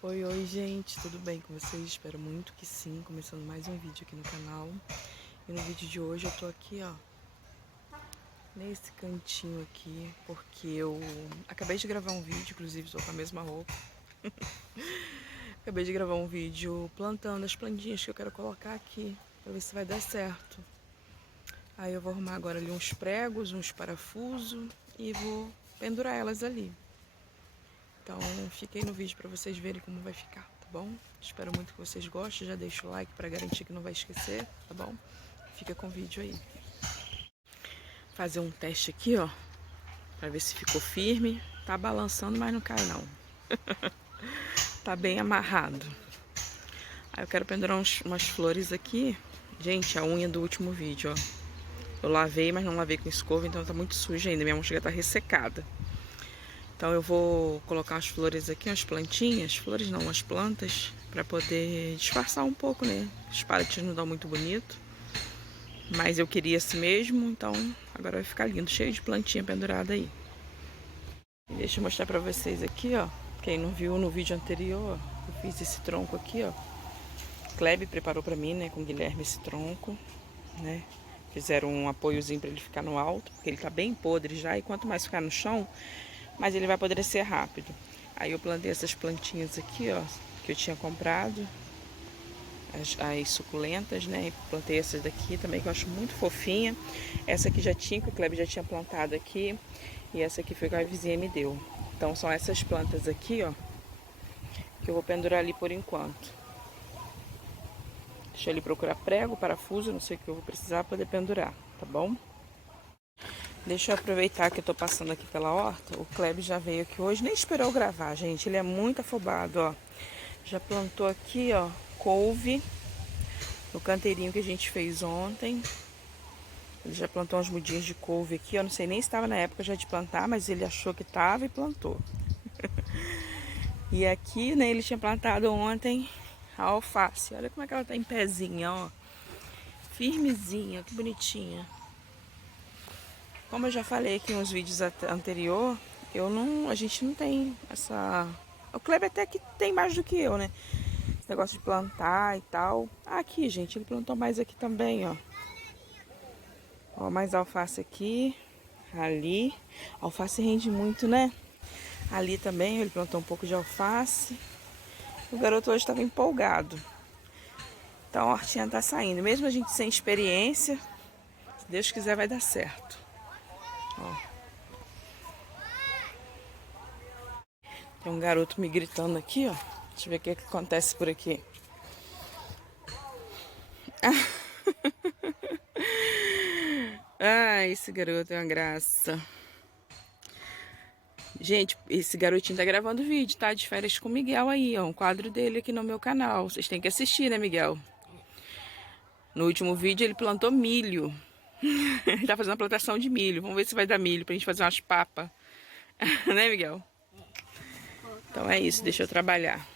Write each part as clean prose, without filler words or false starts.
Oi, gente, tudo bem com vocês? Espero muito que sim. Começando mais um vídeo aqui no canal. E no vídeo de hoje eu tô aqui, ó, nesse cantinho aqui, porque eu acabei de gravar um vídeo, inclusive tô com a mesma roupa. Acabei de gravar um vídeo plantando as plantinhas que eu quero colocar aqui, pra ver se vai dar certo. Aí eu vou arrumar agora ali uns pregos, uns parafusos e vou pendurar elas ali. Então fiquei no vídeo pra vocês verem como vai ficar, tá bom? Espero muito que vocês gostem, já deixa o like pra garantir que não vai esquecer, tá bom? Fica com o vídeo aí. Fazer um teste aqui, ó, pra ver se ficou firme. Tá balançando, mas não cai não. Tá bem amarrado. Aí eu quero pendurar umas flores aqui. Gente, a unha do último vídeo, ó. Eu lavei, mas não lavei com escova, então tá muito suja ainda. Minha mão chega a tá ressecada. Então eu vou colocar as flores aqui, umas plantinhas, flores não, umas plantas, pra poder disfarçar um pouco, né? Os palitos não dão muito bonito, mas eu queria assim mesmo, então agora vai ficar lindo, cheio de plantinha pendurada aí. E deixa eu mostrar pra vocês aqui, ó, quem não viu no vídeo anterior, eu fiz esse tronco aqui, ó. Klebe preparou pra mim, né, com o Guilherme esse tronco, né? Fizeram um apoiozinho pra ele ficar no alto, porque ele tá bem podre já, e quanto mais ficar no chão, mas ele vai apodrecer rápido. Aí eu plantei essas plantinhas aqui, ó, que eu tinha comprado, as suculentas, né? Plantei essas daqui também, que eu acho muito fofinha. Essa aqui já tinha, que o Kleber já tinha plantado aqui, e essa aqui foi que a vizinha me deu. Então são essas plantas aqui, ó, que eu vou pendurar ali por enquanto. Deixa ele procurar prego, parafuso, não sei o que eu vou precisar para poder pendurar, tá bom? Deixa eu aproveitar que eu tô passando aqui pela horta. O Kleber já veio aqui hoje, nem esperou gravar, gente. Ele é muito afobado, ó. Já plantou aqui, ó, couve no canteirinho que a gente fez ontem. Ele já plantou umas mudinhas de couve aqui. Eu não sei nem se estava na época já de plantar, mas ele achou que tava e plantou. E aqui, né, ele tinha plantado ontem a alface. Olha como é que ela tá em pezinha, ó. Firmezinha, que bonitinha. Como eu já falei aqui em uns vídeos anterior, a gente não tem essa... O Kleber até que tem mais do que eu, né? Esse negócio de plantar e tal. Aqui, gente, ele plantou mais aqui também, ó. Ó, mais alface aqui, ali. Alface rende muito, né? Ali também, ele plantou um pouco de alface. O garoto hoje estava empolgado. Então a hortinha tá saindo. Mesmo a gente sem experiência, se Deus quiser vai dar certo. Ó. Tem um garoto me gritando aqui, ó. Deixa eu ver o que acontece por aqui. Ah, esse garoto é uma graça. Gente, esse garotinho tá gravando vídeo, tá? De férias com o Miguel aí, ó. Um quadro dele aqui no meu canal. Vocês têm que assistir, né, Miguel? No último vídeo ele plantou milho. Ele tá fazendo a plantação de milho. Vamos ver se vai dar milho pra gente fazer umas papas. Né, Miguel? Então é isso, deixa eu trabalhar.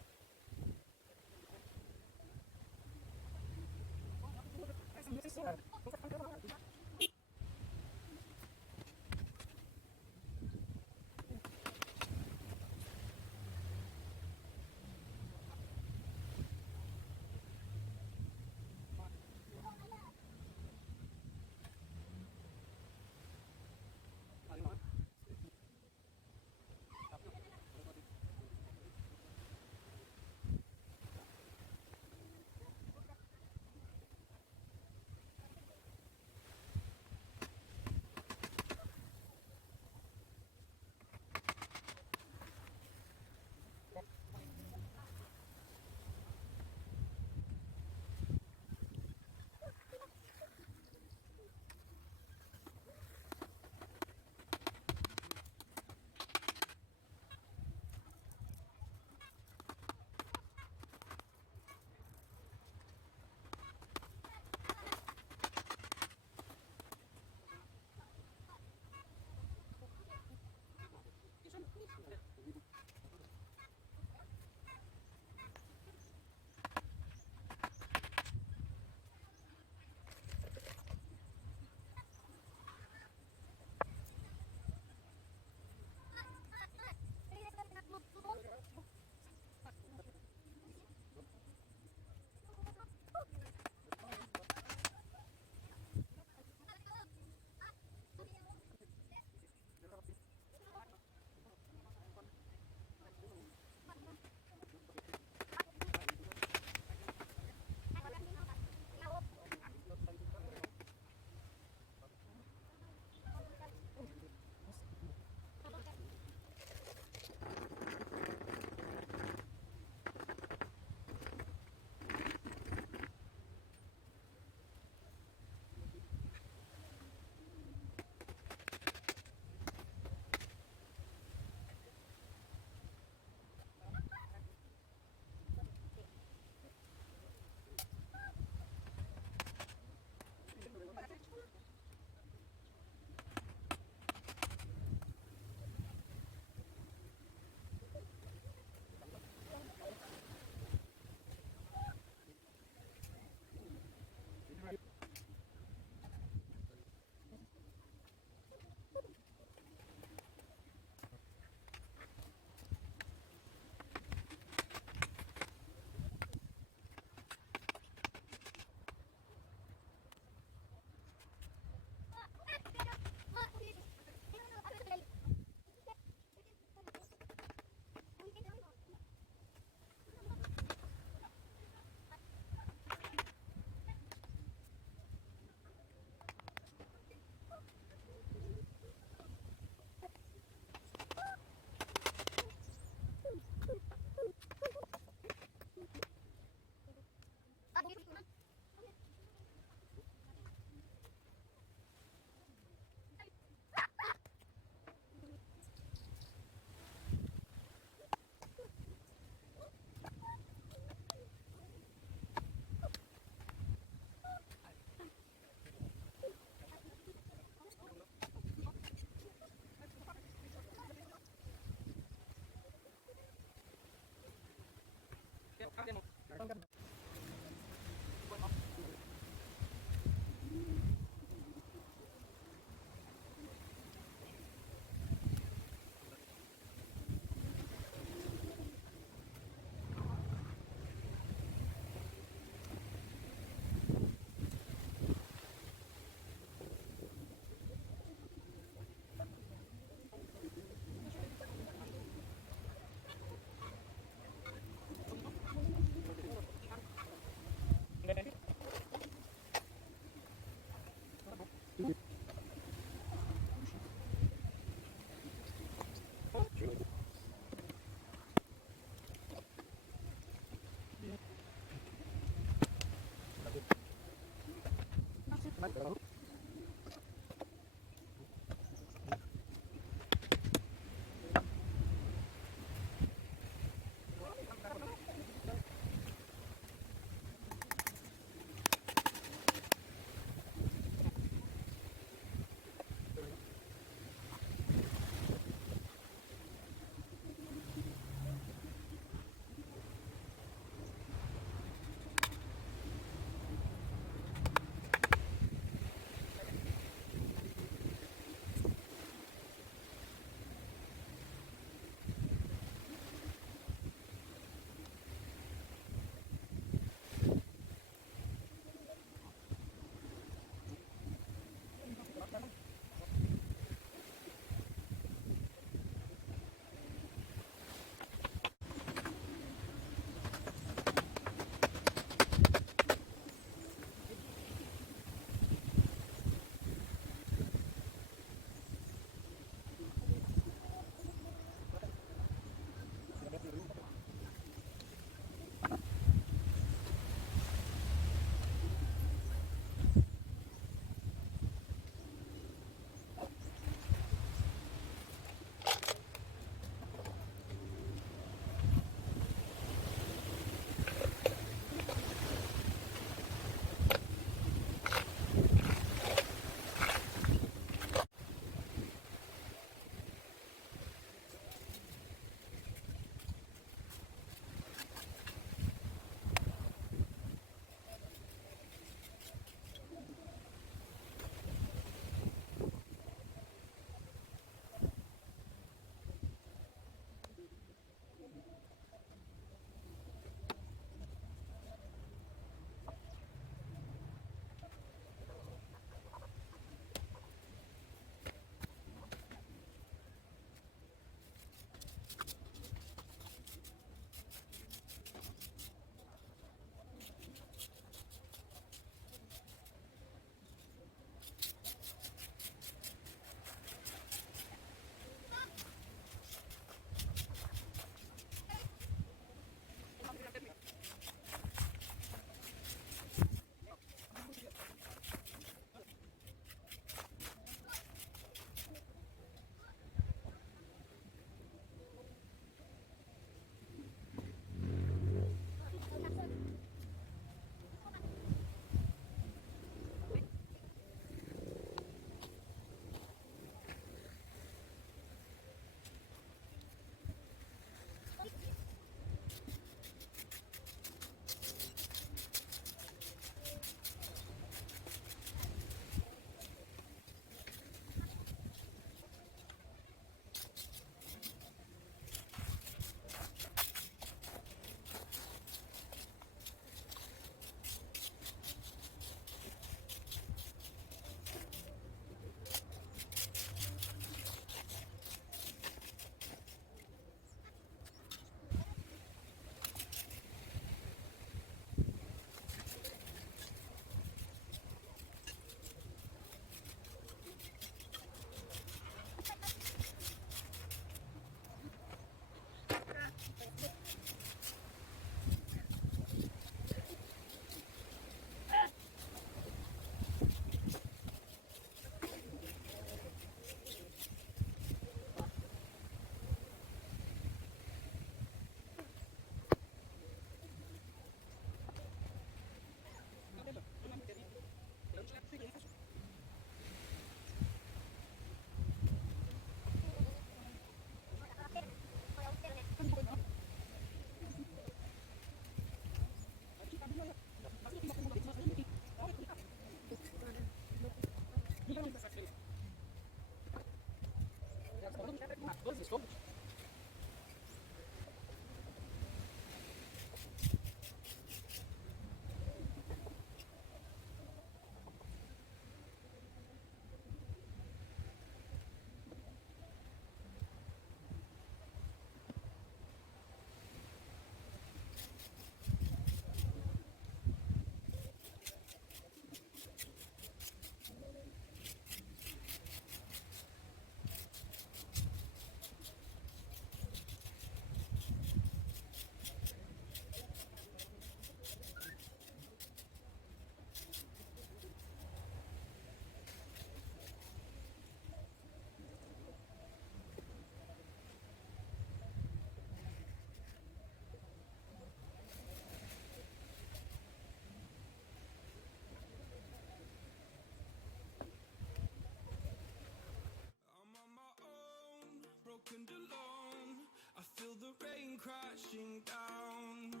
and alone. I feel the rain crashing down.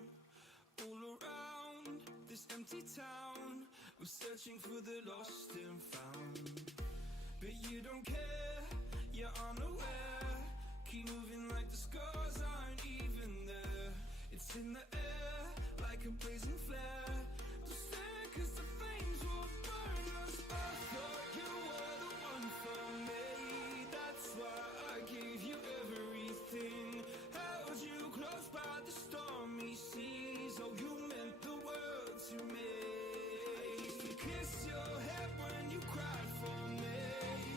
All around this empty town, we're searching for the lost and found. But you don't care, you're unaware. Keep moving like the scars aren't even there. It's in the air, like a blazing flare. Don't stare, cause the flames will burn us. I thought you were the one for me. That's why I gave you everything. Held you close by the stormy seas. Oh, you meant the world to me. I used to kiss your head when you cried for me.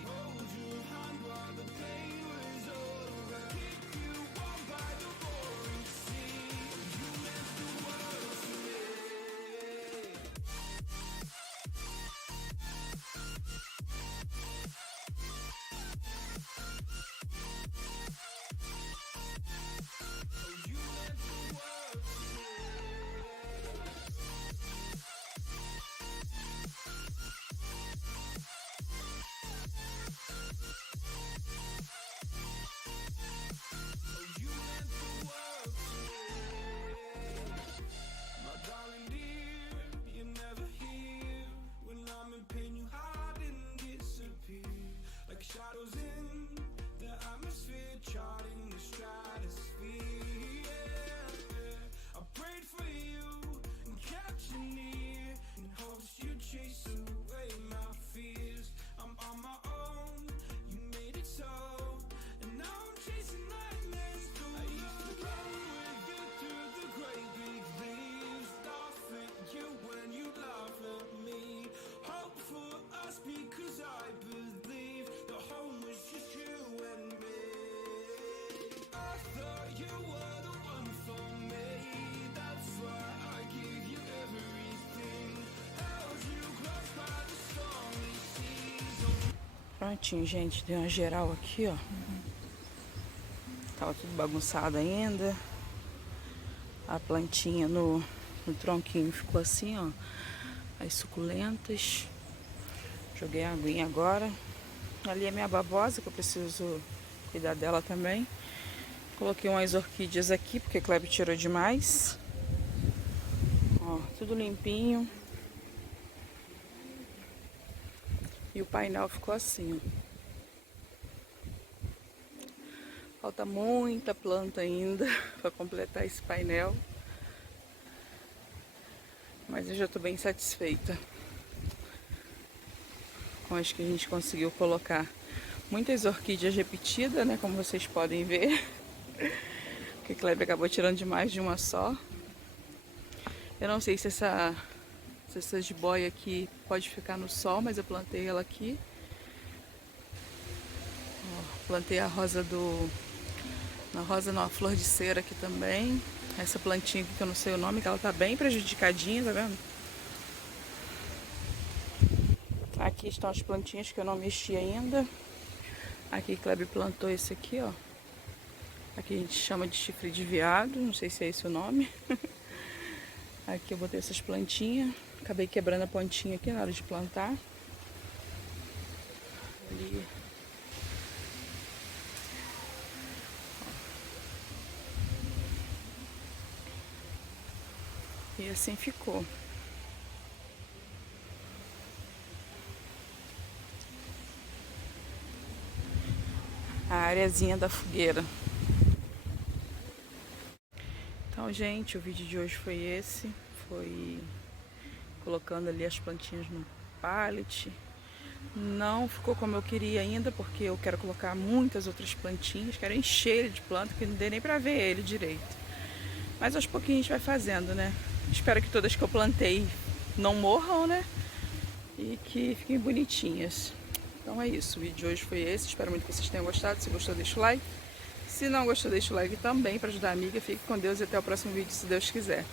Hold your hand while the pain was over. Keep you warm by the roaring sea. You meant the world to me. Oh, you meant the world to me. Oh, you meant the world to me. My darling dear, you're never here. When I'm in pain, you hide and disappear. Like shadows in the atmosphere, charting the stratosphere. Yeah. I prayed for you and kept you near, in hopes you'd chase away my fears. I'm on my own, you made it so, and now I'm chasing nightmares through. I used to run with you through the great big leaves, laugh at you when you laugh at me. Hope for us because I believe the home was just you and me. I thought you were the one for me. That's why I gave you everything. Held you close by the stormy seas. Prontinho, gente, deu uma geral aqui, ó. Tava tudo bagunçado ainda. A plantinha no tronquinho ficou assim, ó. As suculentas. Joguei a aguinha agora. Ali é minha babosa, que eu preciso cuidar dela também. Coloquei umas orquídeas aqui, porque a Kleber tirou demais. Ó, tudo limpinho. E o painel ficou assim, ó. Falta muita planta ainda para completar esse painel. Mas eu já tô bem satisfeita com as que a gente conseguiu colocar. Muitas orquídeas repetidas, né? Como vocês podem ver. Porque a Kleber acabou tirando demais de uma só. Eu não sei se essa jiboia aqui pode ficar no sol, mas eu plantei ela aqui. Ó, plantei a rosa a flor de cera aqui também. Essa plantinha aqui que eu não sei o nome, que ela tá bem prejudicadinha, tá vendo? Aqui estão as plantinhas que eu não mexi ainda. Aqui Kleber plantou esse aqui, ó. Aqui a gente chama de chifre de veado, não sei se é esse o nome. Aqui eu botei essas plantinhas. Acabei quebrando a pontinha aqui na hora de plantar. Ali. E assim ficou. A areazinha da fogueira. Então, gente, o vídeo de hoje foi esse. Foi colocando ali as plantinhas no pallet. Não ficou como eu queria ainda, porque eu quero colocar muitas outras plantinhas. Quero encher ele de planta, que não dê nem pra ver ele direito. Mas aos pouquinhos a gente vai fazendo, né? Espero que todas que eu plantei não morram, né? E que fiquem bonitinhas. Então é isso, o vídeo de hoje foi esse. Espero muito que vocês tenham gostado. Se gostou, deixa o like. Se não gostou, deixa o like também para ajudar a amiga. Fique com Deus e até o próximo vídeo, se Deus quiser.